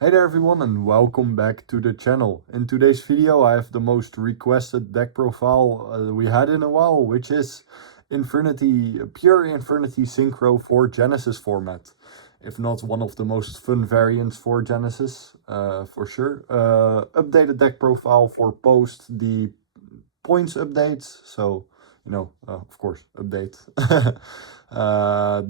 Hey there everyone and welcome back to the channel. In today's video I have the most requested deck profile we had in a while, which is Infernity, pure Infernity Synchro for Genesys format. If not one of the most fun variants for Genesys, for sure. Updated deck profile for post the points updates, so of course update.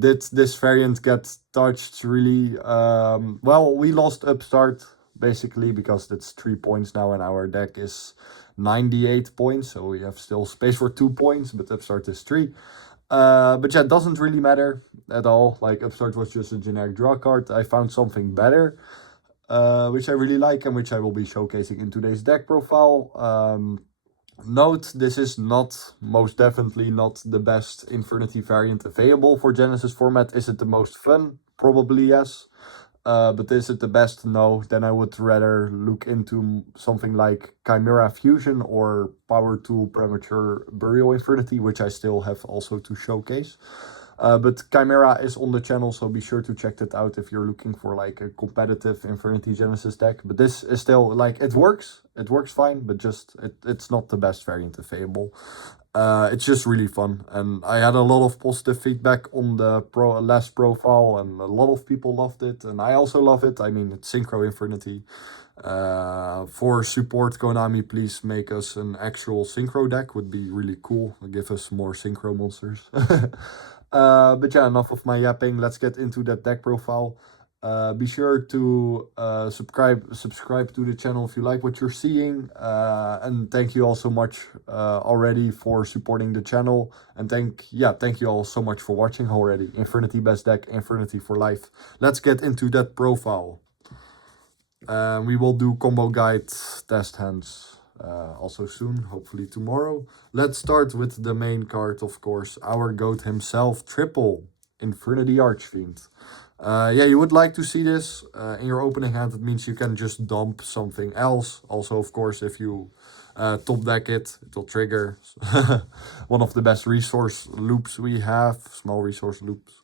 Did this variant get touched really? Well, we lost upstart basically because it's 3 points now and our deck is 98 points, so we have still space for 2 points, but upstart is 3. But yeah, it doesn't really matter at all. Like, upstart was just a generic draw card. I found something better, which I really like and which I will be showcasing in today's deck profile. Note, this is most definitely not the best Infernity variant available for Genesys format. Is it the most fun? Probably yes. But is it the best? No. Then I would rather look into something like Chimera Fusion or Power Tool Premature Burial Infernity, which I still have also to showcase. But Chimera is on the channel, so be sure to check that out if you're looking for like a competitive Infernity Genesys deck. But this is still like, it works fine, but just it's not the best variant available. It's just really fun, and I had a lot of positive feedback on the last profile, and a lot of people loved it, and I also love it. I mean, it's Synchro Infernity. For support, Konami, please make us an actual Synchro deck, would be really cool. Give us more Synchro monsters. But yeah, enough of my yapping. Let's get into that deck profile. Be sure to subscribe to the channel if you like what you're seeing. And thank you all so much already for supporting the channel. And thank you all so much for watching already. Infernity best deck, Infernity for life. Let's get into that profile. We will do combo guide test hands also soon, hopefully tomorrow. Let's start with the main card, of course, our goat himself, Triple Infernity Archfiend. Yeah, you would like to see this in your opening hand. It means you can just dump something else. Also, of course, if you top deck it, it will trigger one of the best resource loops we have, small resource loops.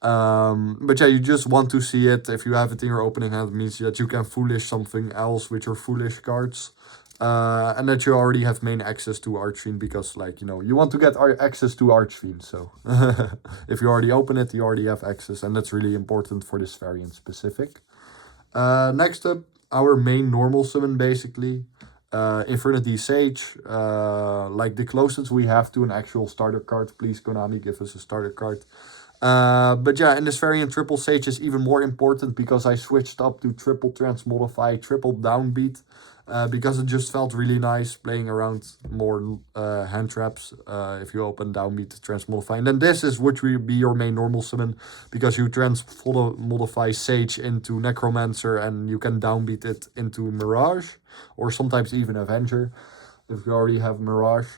But yeah, you just want to see it. If you have it in your opening hand, it means that you can foolish something else with your foolish cards. And that you already have main access to Archfiend, because, like, you want to get access to Archfiend. So if you already open it, you already have access, and that's really important for this variant specific. Next up, our main normal summon, basically. Infernity Sage. Like the closest we have to an actual starter card. Please, Konami, give us a starter card. But yeah, in this variant, Triple Sage is even more important because I switched up to Triple Transmodify, Triple Downbeat, because it just felt really nice playing around more hand traps if you open Downbeat, Transmodify. And then this is which will be your main normal summon, because you Transmodify Sage into Necromancer and you can Downbeat it into Mirage, or sometimes even Avenger if you already have Mirage.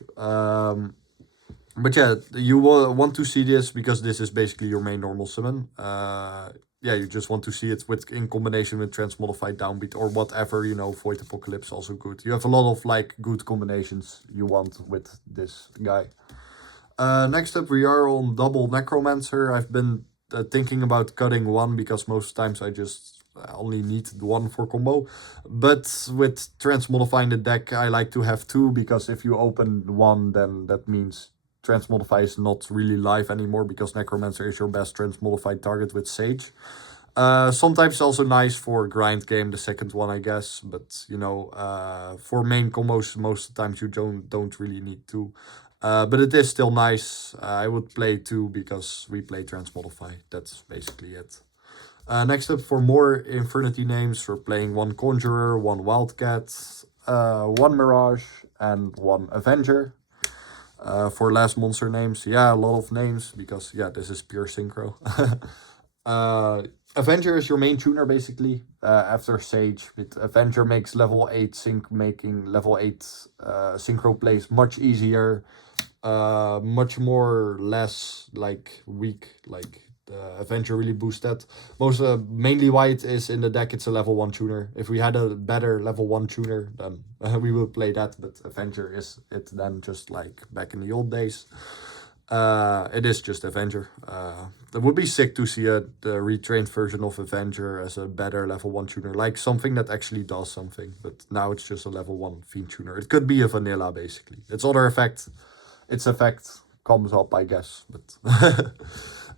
But yeah, you will want to see this because this is basically your main normal summon. Yeah, you just want to see it in combination with Transmodified Downbeat or whatever, Void Apocalypse also good. You have a lot of like good combinations you want with this guy. Next up, we are on double Necromancer. I've been thinking about cutting one because most times I just only need one for combo. But with transmodifying the deck, I like to have two, because if you open one, then that means Transmodify is not really live anymore, because Necromancer is your best transmodified target with Sage. Sometimes it's also nice for grind game, the second one, I guess. But, for main combos, most of the times you don't really need two. But it is still nice. I would play two because we play Transmodify. That's basically it. Next up, for more Infernity names, we're playing one Conjurer, one Wildcat, one Mirage, and one Avenger. For last monster names, yeah, a lot of names, because, yeah, this is pure Synchro. Avenger is your main tuner, basically, after Sage. With Avenger makes level 8 sync, making level 8 Synchro plays much easier. Much more less, like, weak, like, the Avenger really boosts that. Mainly why it is in the deck, it's a level 1 tuner. If we had a better level 1 tuner, then we would play that, but Avenger is it then, just like back in the old days. It is just Avenger. It would be sick to see the retrained version of Avenger as a better level 1 tuner, like something that actually does something. But now it's just a level 1 Fiend tuner. It could be a vanilla, basically. Its other effect, its effect comes up, I guess. But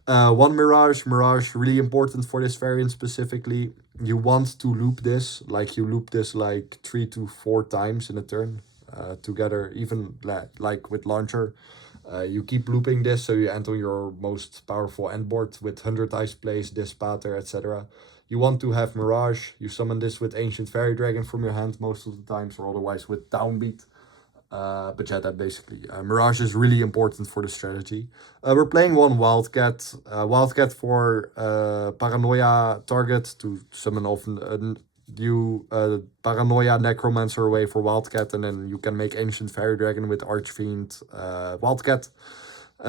one Mirage. Mirage, really important for this variant specifically. You want to loop this, like you loop this like 3 to 4 times in a turn. Together, even like with Launcher. You keep looping this so you end on your most powerful end board with 100 ice plays, Dispater, etc. You want to have Mirage. You summon this with Ancient Fairy Dragon from your hand most of the times, or otherwise with Downbeat. But yeah, that basically. Mirage is really important for the strategy. We're playing one Wildcat. Wildcat for Paranoia target to summon off you Paranoia Necromancer away for Wildcat, and then you can make Ancient Fairy Dragon with Archfiend Wildcat,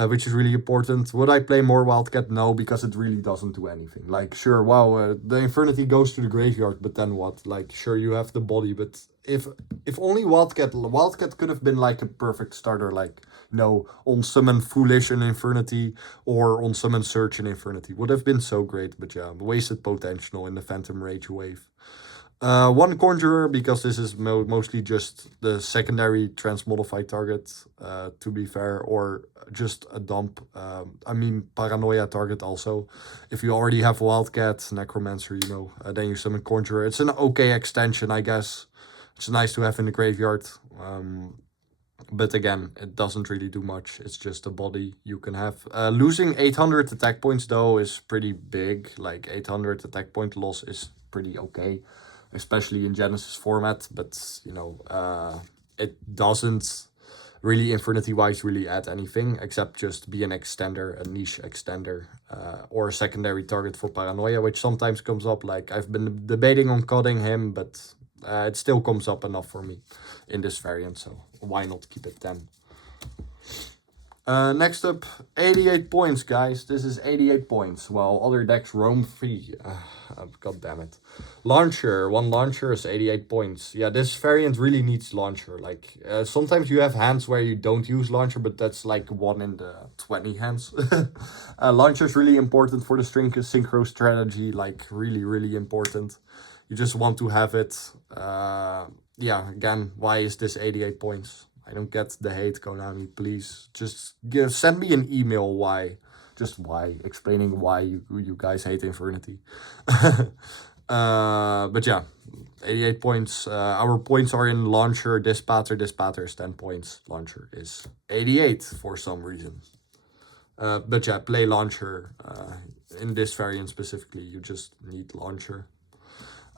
which is really important. Would I play more Wildcat? No, because it really doesn't do anything. Like, sure, wow, the Infernity goes to the graveyard, but then what? Like, sure, you have the body, but if only Wildcat could have been like a perfect starter, like, on Summon Foolish in Infernity or on Summon Search in Infernity. Would have been so great, but yeah, wasted potential in the Phantom Rage wave. One Conjurer, because this is mostly just the secondary transmodified target, to be fair, or just a dump. I mean, Paranoia target also. If you already have Wildcat, Necromancer, then you summon Conjurer. It's an okay extension, I guess. It's nice to have in the graveyard. But again, it doesn't really do much. It's just a body you can have. Losing 800 attack points, though, is pretty big. Like, 800 attack point loss is pretty okay, especially in Genesys format, but it doesn't really Infernity-wise really add anything, except just be an extender, a niche extender, or a secondary target for Paranoia, which sometimes comes up. Like, I've been debating on cutting him, but it still comes up enough for me in this variant, so why not keep it 10? Next up, 88 points, guys. This is 88 points, while other decks roam free. God damn it. Launcher. One Launcher is 88 points. Yeah, this variant really needs Launcher. Like, sometimes you have hands where you don't use Launcher, but that's like 1 in the 20 hands. Launcher is really important for the Synchro strategy. Like, really, really important. You just want to have it. Yeah, again, why is this 88 points? I don't get the hate, Konami. Please, just send me an email why. Just why. Explaining why you guys hate Infernity. But yeah, 88 points. Our points are in Launcher, Dispater. Dispater is 10 points. Launcher is 88 for some reason. But yeah, play Launcher. In this variant specifically, you just need Launcher.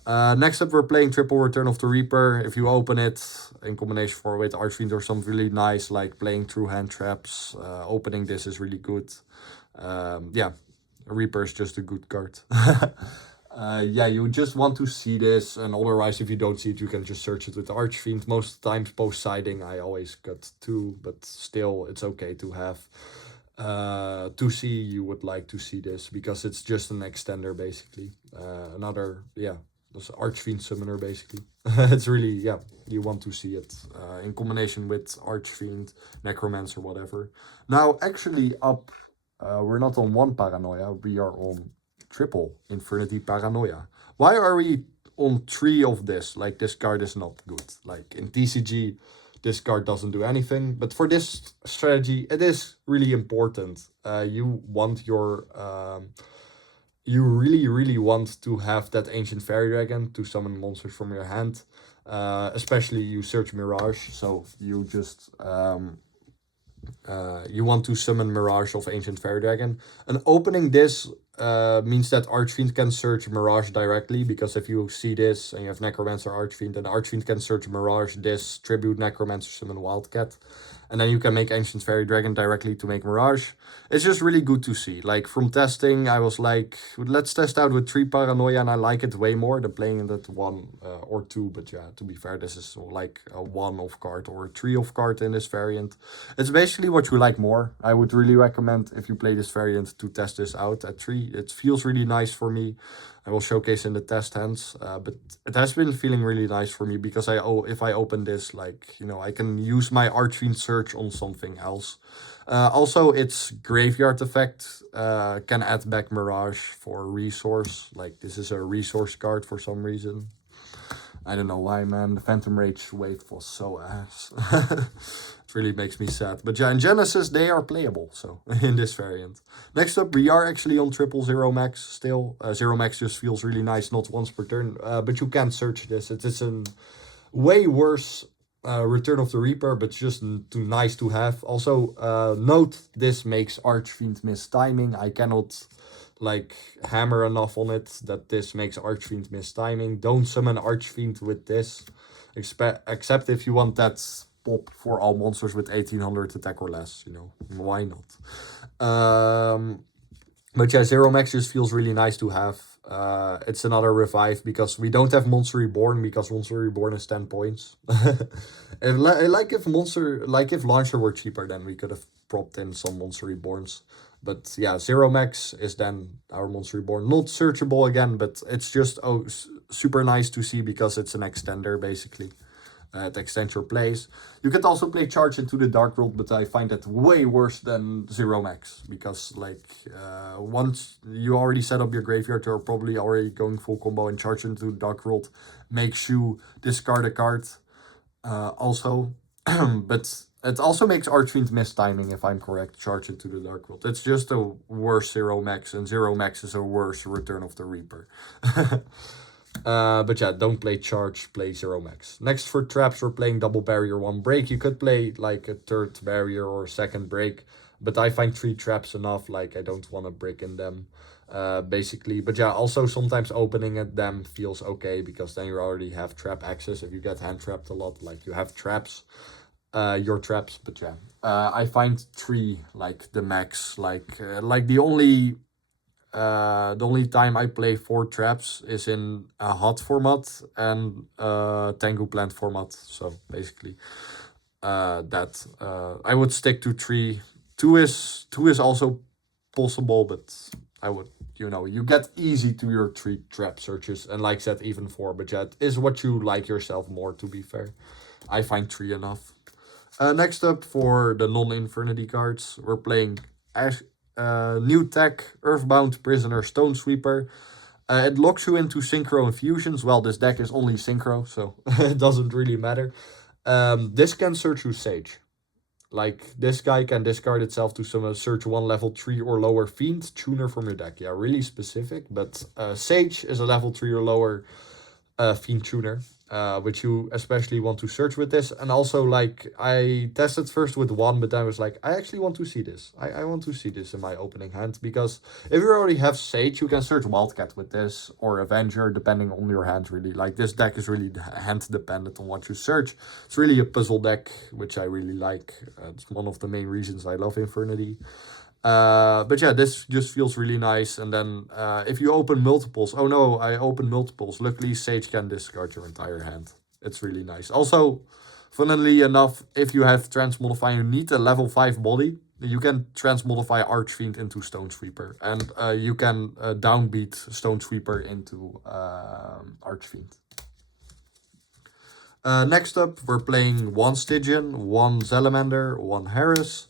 Next up, we're playing Triple Return of the Reaper. If you open it in combination with Archfiend or something really nice, like playing True Hand Traps, opening this is really good. Yeah, Reaper is just a good card. Yeah, you just want to see this, and otherwise, if you don't see it, you can just search it with Archfiend. Most times, post-siding, I always got 2, but still, it's okay to have. To see, you would like to see this, because it's just an extender, basically. Another, yeah. That's Archfiend Summoner, basically. It's really, yeah, you want to see it in combination with Archfiend, Necromancer, whatever. Now, actually, we're not on 1 Paranoia, we are on triple Infernity Paranoia. Why are we on 3 of this? Like, this card is not good. Like, in TCG, this card doesn't do anything. But for this strategy, it is really important. You want your... You really, really want to have that Ancient Fairy Dragon to summon monsters from your hand. Especially you search Mirage, so you just... you want to summon Mirage of Ancient Fairy Dragon. And opening this means that Archfiend can search Mirage directly, because if you see this and you have Necromancer Archfiend, then Archfiend can search Mirage, this, Tribute Necromancer, summon Wildcat. And then you can make Ancient Fairy Dragon directly to make Mirage. It's just really good to see. Like, from testing, I was like, let's test out with 3 Paranoia, and I like it way more than playing that 1 or 2. But yeah, to be fair, this is like a 1 off card or a 3 off card in this variant. It's basically what you like more. I would really recommend, if you play this variant, to test this out at 3. It feels really nice for me. I will showcase in the test hands, but it has been feeling really nice for me because if I open this, like, you know, I can use my Archfiend search on something else. Also, its graveyard effect can add back Mirage for resource. Like, this is a resource card for some reason. I don't know why, man. The Phantom Rage wave was so ass. It really makes me sad. But yeah, in Genesys, they are playable, so, in this variant. Next up, we are actually on 000 max still. 0 max just feels really nice, not once per turn. But you can search this. It is a way worse Return of the Reaper, but just too nice to have. Also, note, this makes Archfiend miss timing. I cannot, like, hammer enough on it that this makes Archfiend miss timing. Don't summon Archfiend with this, except if you want that pop for all monsters with 1800 attack or less, you know, why not? But yeah, 0 max just feels really nice to have. It's another revive because we don't have Monster Reborn because Monster Reborn is 10 points. If Launcher were cheaper, then we could have propped in some Monster Reborns. But yeah, 0 max is then our Monster Reborn. Not searchable again, but it's just super nice to see because it's an extender basically. It extends your plays. You could also play Charge into the Dark World, but I find that way worse than 0 max. Because, like, once you already set up your graveyard, you're probably already going full combo, and Charge into the Dark World makes you discard a card also. But it also makes Archfiend miss timing, if I'm correct, Charge into the Dark World. It's just a worse 0 max, and 0 max is a worse Return of the Reaper. But yeah, don't play Charge, play 0 max. Next, for traps, we're playing double barrier, 1 break. You could play like a third barrier or second break, but I find 3 traps enough. Like, I don't want to brick in them, basically. But yeah, also sometimes opening at them feels okay because then you already have trap access. If you get hand trapped a lot, like, you have traps, your traps. But yeah, I find 3 like the max. Like the only time I play 4 traps is in a hot format and Tengu plant format. So basically, I would stick to 3. 2 is also possible, but I would, you know, you get easy to your 3 trap searches, and like I said, even 4. But yeah, it is what you like yourself more, to be fair. I find 3 enough. Next up, for the non-Infernity cards, we're playing new tech, Earthbound Prisoner, Stone Sweeper. It locks you into Synchro infusions. Well, this deck is only Synchro, so it doesn't really matter. This can search you Sage. Like, this guy can discard itself to summon search 1 level 3 or lower Fiend tuner from your deck. Yeah, really specific, but Sage is a level 3 or lower Fiend tuner, which you especially want to search with this. And also, like, I tested first with 1, but then I was like, I actually want to see this. I want to see this in my opening hand, because if you already have Sage, you can search Wildcat with this, or Avenger, depending on your hand, really. Like, this deck is really hand dependent on what you search. It's really a puzzle deck, which I really like. It's one of the main reasons I love Infernity. But yeah, this just feels really nice. And then if you open multiples, oh no, I opened multiples. Luckily, Sage can discard your entire hand. It's really nice. Also, funnily enough, if you have Transmodify, you need a level 5 body. You can Transmodify Archfiend into Stone Sweeper. And you can downbeat Stone Sweeper into Archfiend. Next up, we're playing 1 Stygian, 1 Salamander, 1 Harris.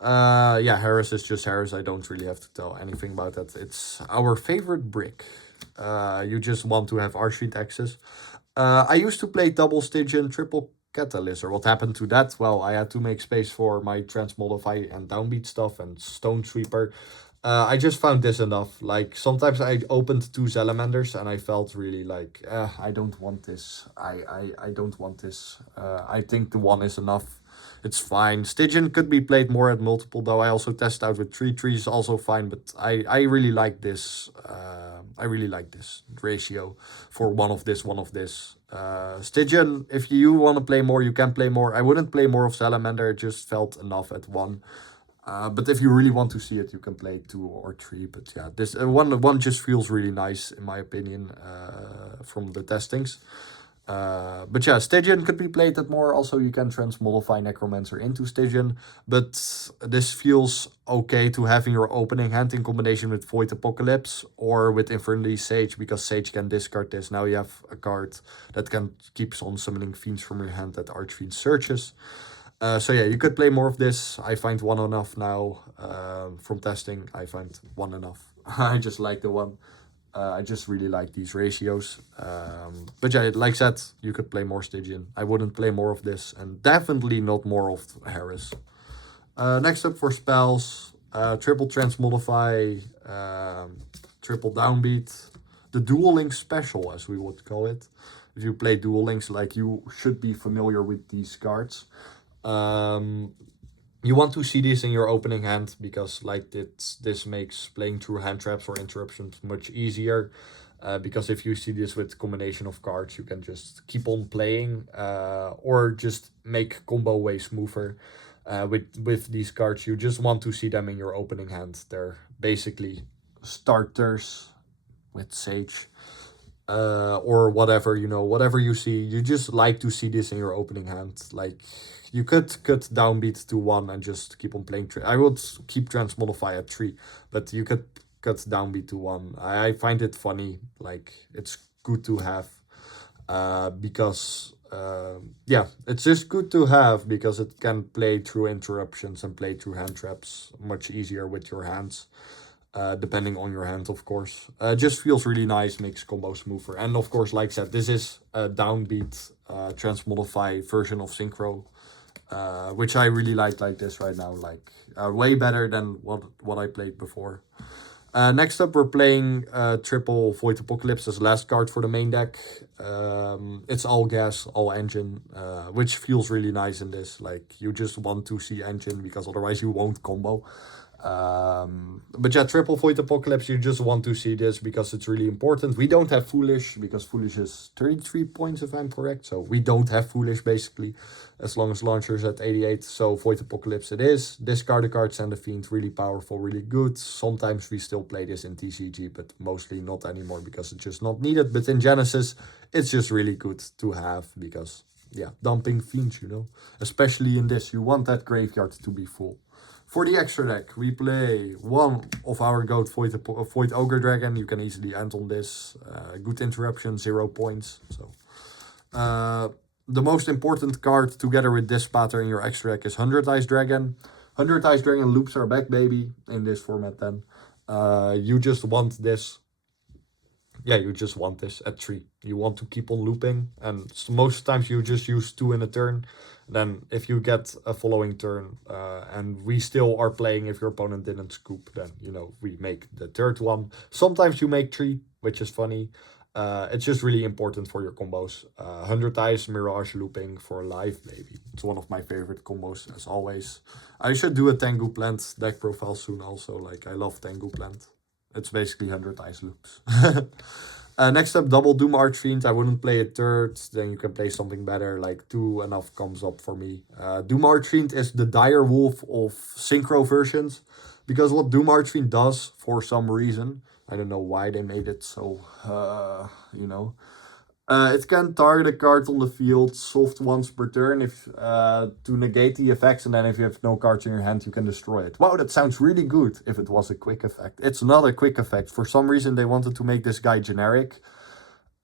Yeah, Harris is just Harris. I don't really have to tell anything about that. It's our favorite brick. You just want to have Archfiend access. I used to play double Stygian, triple Catalyst. What happened to that? Well, I had to make space for my Transmodify and downbeat stuff and Stone Sweeper. I just found this enough. Like, sometimes I opened 2 Salamanders and I felt really like, I don't want this. I don't want this. I think the 1 is enough. It's fine. Stygian could be played more at multiple, though. I also test out with 3 trees, also fine. But I really like this. I really like this ratio for one of this. Stygian, if you want to play more, you can play more. I wouldn't play more of Salamander. It just felt enough at 1. But if you really want to see it, you can play 2 or 3. But yeah, this one just feels really nice, in my opinion, from the testings. But yeah, Stygian could be played at more. Also, you can transmodify Necromancer into Stygian. But this feels okay to have in your opening hand in combination with Void Apocalypse or with Infernity Sage, because Sage can discard this. Now you have a card that can keeps on summoning fiends from your hand that Archfiend searches. So yeah, you could play more of this. I find one enough now. From testing, I find one enough. I just like the one. I just really like these ratios. But yeah, like I said, you could play more Stygian. I wouldn't play more of this, and definitely not more of Harris. Next up for spells, triple transmodify, triple downbeat, the Dual Link special, as we would call it. If you play Dual Links, like, you should be familiar with these cards. You want to see this in your opening hand, because like this makes playing through hand traps or interruptions much easier. Because if you see this with combination of cards, you can just keep on playing, or just make combo way smoother. With these cards, you just want to see them in your opening hand. They're basically starters with Sage. Or whatever, whatever you see, you just like to see this in your opening hand. Like, you could cut downbeat to 1 and just keep on playing. I would keep transmodify at 3, but you could cut downbeat to 1. I find it funny. Like, it's good to have, because yeah, it's just good to have because it can play through interruptions and play through hand traps much easier with your hands. Depending on your hand, of course. Just feels really nice, makes combo smoother. And of course, like I said, this is a downbeat transmodify version of Synchro, which I really like this right now. Like, way better than what I played before. Next up, we're playing triple Void Apocalypse as last card for the main deck. It's all gas, all engine, which feels really nice in this. Like, you just want to see engine because otherwise you won't combo. But yeah, triple Void Apocalypse, you just want to see this because it's really important. We don't have Foolish, because Foolish is 33 points if I'm correct. So we don't have Foolish, basically, as long as Launcher's at 88. So Void Apocalypse it is. Discard a card, send a Fiend, really powerful, really good. Sometimes we still play this in TCG, but mostly not anymore because it's just not needed. But in Genesis, it's just really good to have because, yeah, dumping Fiends, especially in this, you want that graveyard to be full. For the extra deck, we play one of our GOAT Void Ogre Dragon. You can easily end on this. Good interruption, 0 points. So, the most important card together with this pattern in your extra deck is 100 Ice Dragon. 100 Ice Dragon loops are back, baby, in this format then. You just want this. Yeah, you just want this at 3. You want to keep on looping, and most times you just use 2 in a turn. Then if you get a following turn, and we still are playing, if your opponent didn't scoop, then, we make the third one. Sometimes you make 3, which is funny. It's just really important for your combos. 100 Ice, Mirage looping for life, baby. It's one of my favorite combos, as always. I should do a Tengu Plant deck profile soon also. Like, I love Tengu Plant. It's basically 100 Ice loops. Next up, double Doom Archfiend. I wouldn't play a third. Then you can play something better. Like, 2 enough comes up for me. Doom Archfiend is the dire wolf of Synchro versions. Because what Doom Archfiend does, for some reason, I don't know why they made it so, it can target a card on the field soft once per turn if to negate the effects, and then if you have no cards in your hand, you can destroy it. Wow, that sounds really good if it was a quick effect. It's not a quick effect. For some reason, they wanted to make this guy generic.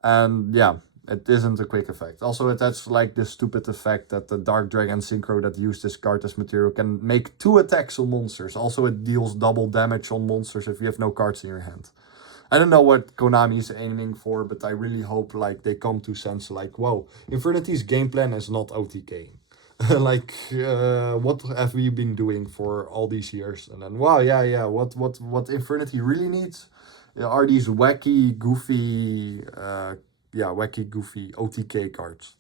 And yeah, it isn't a quick effect. Also, it has like this stupid effect that the Dark Dragon Synchro that use this card as material can make 2 attacks on monsters. Also, it deals double damage on monsters if you have no cards in your hand. I don't know what Konami is aiming for, but I really hope like they come to sense like, wow, Infernity's game plan is not OTK. Like, what have we been doing for all these years? And then, wow, yeah, what Infernity really needs are these wacky, goofy OTK cards.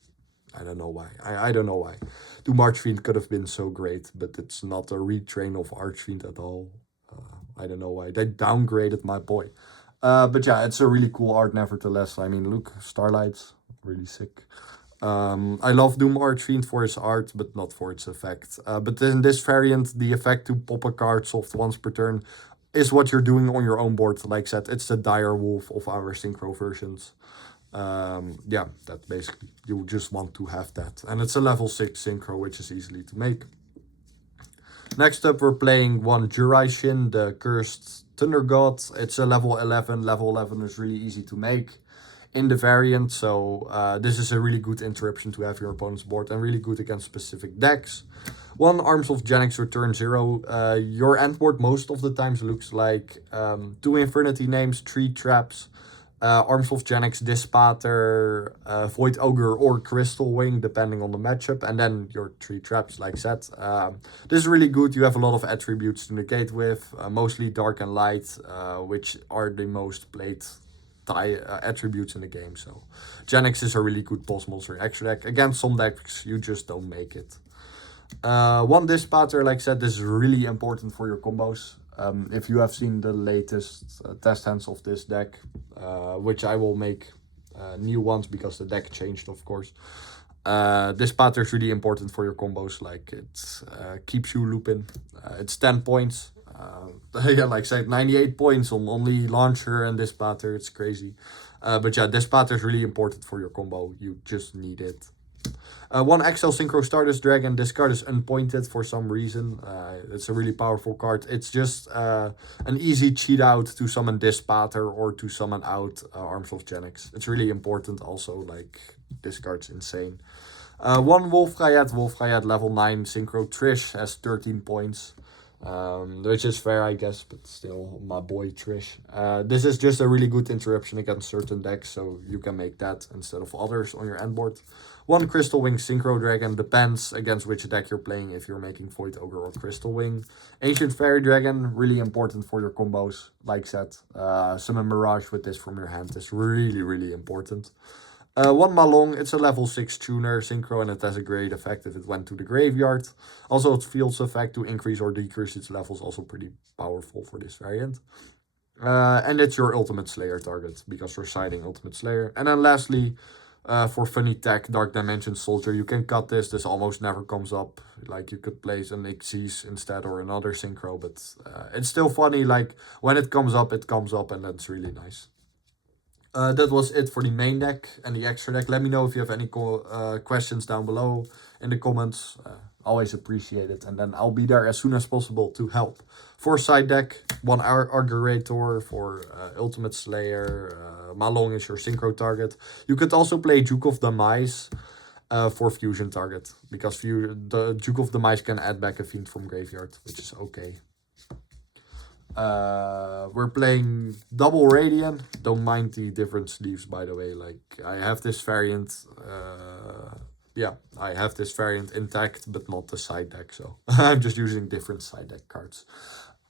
I don't know why. I don't know why. Doom Archfiend could have been so great, but it's not a retrain of Archfiend at all. I don't know why. They downgraded my boy. But yeah, it's a really cool art nevertheless. I mean, look, Starlight's really sick. I love Doom Archfiend for its art, but not for its effect. But in this variant, the effect to pop a card soft once per turn is what you're doing on your own board. Like I said, it's the dire wolf of our Synchro versions. Yeah, that basically, you just want to have that. And it's a level 6 synchro, which is easily to make. Next up, we're playing one Juraishin, the Cursed Thunder God. It's a level 11. Level 11 is really easy to make in the variant, so this is a really good interruption to have your opponent's board and really good against specific decks. One Arms of Genesys return 0. Your end board most of the times looks like 2 Infernity names, 3 traps, Arms of Genesys, Dispater, Void Ogre or Crystal Wing, depending on the matchup, and then your 3 traps, like said. This is really good. You have a lot of attributes to negate with, mostly dark and light, which are the most played attributes in the game. So Genesys is a really good boss monster extra deck. Against some decks, you just don't make it. One Dispater, like I said, this is really important for your combos. If you have seen the latest test hands of this deck, which I will make new ones because the deck changed, of course. Dispater is really important for your combos. Like, it keeps you looping. It's 10 points. Yeah, like I said, 98 points on only Launcher and Dispater. It's crazy. But yeah, Dispater is really important for your combo. You just need it. One XL Synchro Stardust Dragon. This card is unpointed for some reason. It's a really powerful card. It's just an easy cheat out to summon Dispater or to summon out Arms of Genesys. It's really important also. Like, this card's insane. One Wolfried level 9 Synchro Trish has 13 points. Which is fair, I guess, but still, my boy Trish. This is just a really good interruption against certain decks, so you can make that instead of others on your end board. One Crystal Wing Synchro Dragon, depends against which deck you're playing, if you're making Void Ogre or Crystal Wing. Ancient Fairy Dragon, really important for your combos, like said. Summon Mirage with this from your hand is really, really important. One Malong, it's a level 6 tuner synchro, and it has a great effect if it went to the graveyard. Also, its field's effect to increase or decrease its levels, also pretty powerful for this variant. And it's your Ultimate Slayer target, because you're siding Ultimate Slayer. And then lastly, for funny tech, Dark Dimension Soldier, you can cut this. This almost never comes up. Like, you could place an Xyz instead or another synchro, but it's still funny. Like, when it comes up, and that's really nice. That was it for the main deck and the extra deck. Let me know if you have any questions down below in the comments. Always appreciate it. And then I'll be there as soon as possible to help. For side deck, one Argurator for Ultimate Slayer. Malong is your synchro target. You could also play Duke of Demise for fusion target. Because the Duke of Demise can add back a Fiend from graveyard, which is okay. We're playing double Radiant. Don't mind the different sleeves, by the way. Like, I have this variant. Yeah, I have this variant intact, but not the side deck. So I'm just using different side deck cards.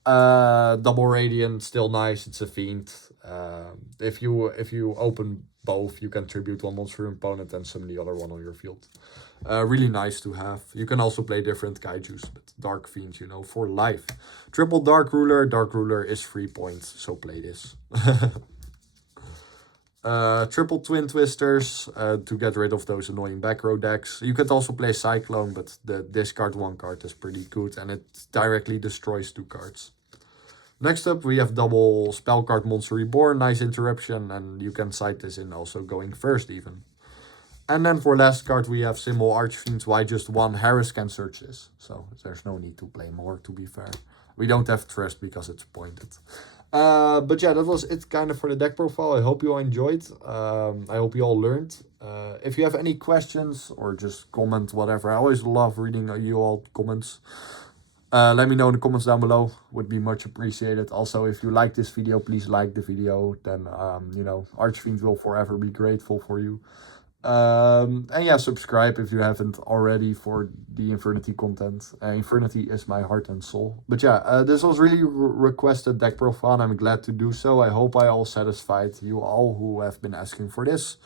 Double Radiant, still nice. It's a Fiend. If you open both, you can tribute one monster to your opponent and summon the other one on your field. Really nice to have. You can also play different Kaijus, but Dark Fiends, you know, for life. Triple Dark Ruler. Dark Ruler is 3 points, so play this. Triple Twin Twisters to get rid of those annoying back row decks. You could also play Cyclone, but the discard 1 card is pretty good, and it directly destroys 2 cards. Next up, we have double spell card Monster Reborn. Nice interruption, and you can cite this in also going first even. And then for last card, we have Symbol Archfiends. Why just one? Harris can search this, so there's no need to play more, to be fair. We don't have Trust because it's pointed. But yeah, that was it kind of for the deck profile. I hope you all enjoyed. I hope you all learned. If you have any questions or just comment, whatever. I always love reading you all comments. Let me know in the comments down below. Would be much appreciated. Also, if you like this video, please like the video. Then, you know, Archfiends will forever be grateful for you. And yeah, subscribe if you haven't already for the Infernity content. Infernity is my heart and soul. But yeah, this was really requested deck profile, and I'm glad to do so. I hope I all satisfied you all who have been asking for this.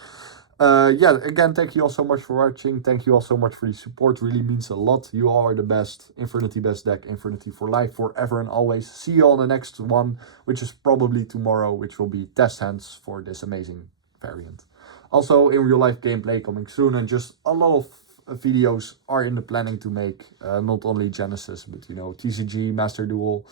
Yeah, again, thank you all so much for watching. Thank you all so much for your support. Really means a lot. You all are the best. Infernity best deck. Infernity for life, forever and always. See you all in the next one, which is probably tomorrow, which will be test hands for this amazing variant. Also, in real life gameplay coming soon, and just a lot of videos are in the planning to make. Not only Genesys, but, you know, TCG, Master Duel.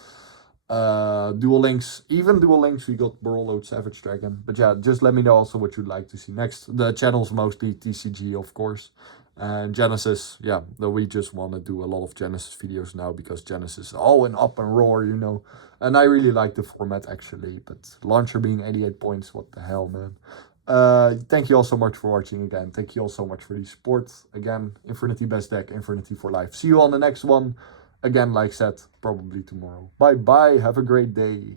Dual links, even dual links, we got Burrowload Savage Dragon. But yeah, just let me know also what you'd like to see next. The channel's mostly TCG, of course. And Genesys, yeah, we just want to do a lot of Genesys videos now because Genesys is all in up and roar, you know. And I really like the format actually, but launcher being 88 points, what the hell, man. Thank you all so much for watching again. Thank you all so much for the support. Again, Infernity best deck, Infernity for life. See you on the next one. Again, like said, probably tomorrow. Bye bye. Have a great day.